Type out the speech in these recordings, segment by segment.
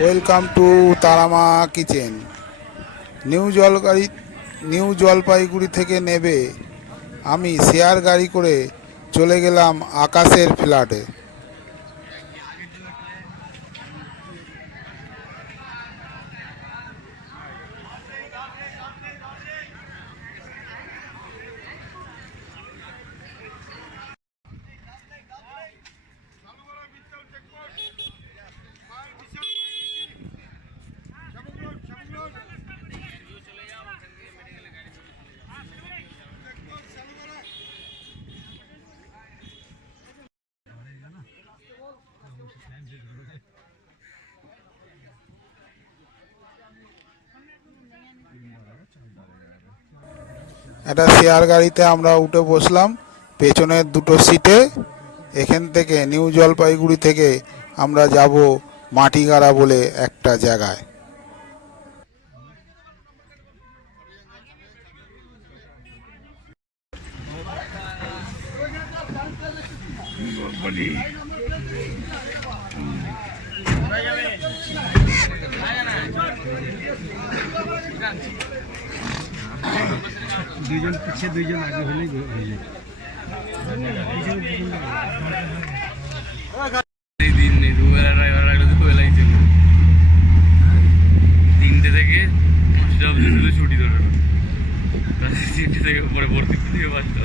Welcome to Tara Maa kitchen. New Jalpaiguri থেকে নেবে আমি শেয়ার গাড়ি করে চলে গেলাম আকাশের ফ্ল্যাটে। একটা শেয়ার গাড়িতে আমরা উঠে বসলাম পেছনের দুটো সিটে। এখান থেকে নিউ জলপাইগুড়ি থেকে আমরা যাব মাটিগাড়া বলে একটা জায়গায়। দুইজন পিছিয়ে দুইজন আগে হলেই হয়ে যায়। তিনটে থেকে পাঁচটা অবধি শুধু ছুটি ধরে তিনটে থেকে পরে ভর্তি থেকে পাঁচটা।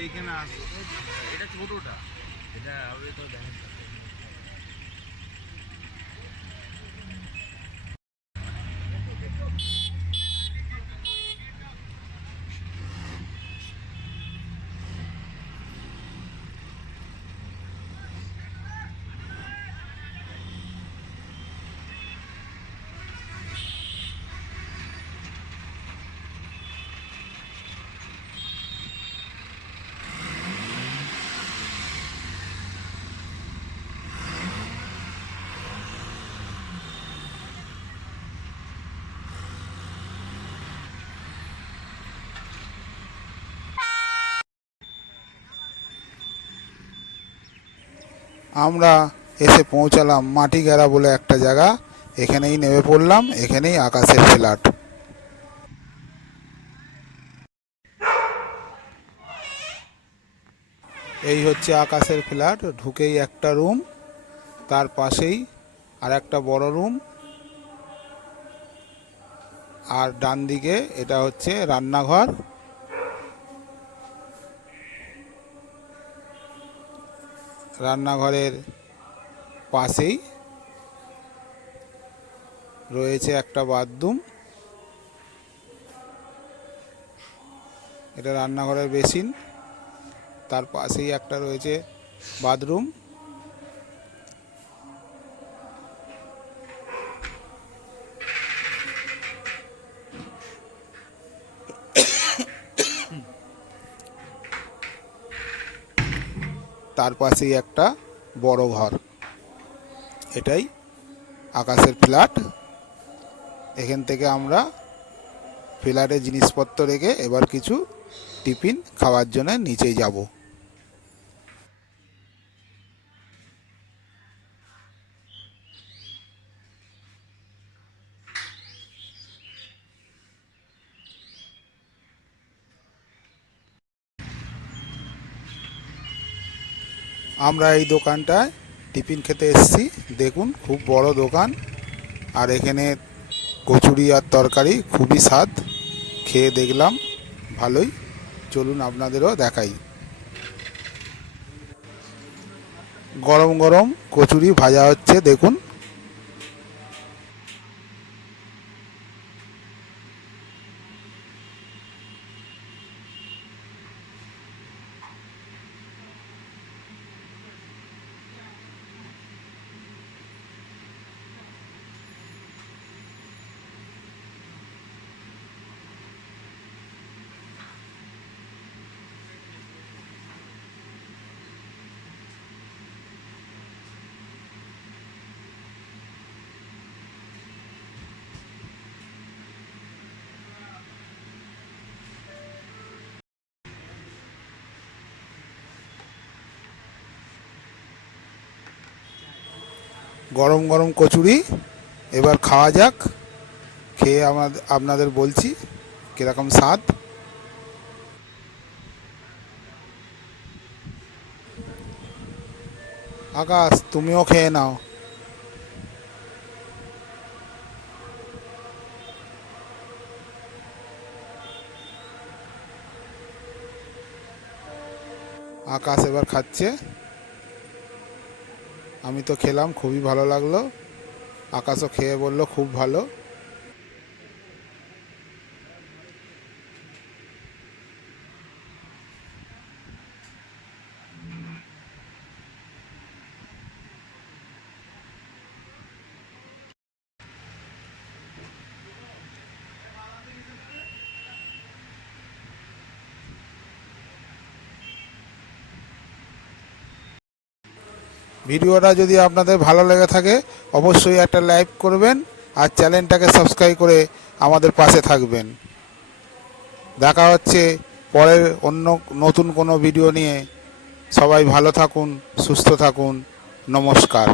এইখানে আসবো, এটা ছোটটা, এটা হবে তো দেখা। আমরা এসে পৌঁছালাম মাটিগাড়া বলে একটা জায়গা। এখানেই নেমে পড়লাম, এখানেই আকাশের ফ্ল্যাট। এই হচ্ছে আকাশের ফ্ল্যাট। ঢুকেই একটা রুম, তার পাশেই আর একটা বড় রুম, আর ডান দিকে এটা হচ্ছে রান্নাঘর। রান্নাঘরের পাশেই রয়েছে একটা বাথরুম। এটা রান্নাঘরের বেসিন, তার পাশেই একটা রয়েছে বাথরুম। তার পাশেই একটা বড় ঘর। এটাই আকাশের ফ্ল্যাট। এখান থেকে আমরা ফ্ল্যাটে জিনিসপত্র রেখে এবার কিছু টিফিন খাওয়ার জন্য নিচেই যাব। আমরা এই দোকানটায় টিফিন খেতে এসেছি। দেখুন খুব বড় দোকান, আর এখানে কচুরি আর তরকারি খুবই স্বাদ। খেয়ে দেখলাম ভালোই। চলুন আপনাদেরও দেখাই। গরম গরম কচুরি ভাজা হচ্ছে, দেখুন। গরম গরম কচুরি এবার খাওয়া যাক। খেয়ে আপনাদের বলছি কীরকম স্বাদ। আকাশ, তুমিও খেয়ে নাও। আকাশ এবার খাচ্ছে। আমি তো খেলাম, খুবই ভালো লাগলো। আকাশও খেয়ে বলল খুব ভালো। ভিডিওটা যদি আপনাদের ভালো লেগে থাকে অবশ্যই একটা লাইক করবেন, আর চ্যানেলটাকে সাবস্ক্রাইব করে আমাদের পাশে থাকবেন। দেখা হচ্ছে পরের অন্য নতুন কোনো ভিডিও নিয়ে। সবাই ভালো থাকুন, সুস্থ থাকুন। নমস্কার।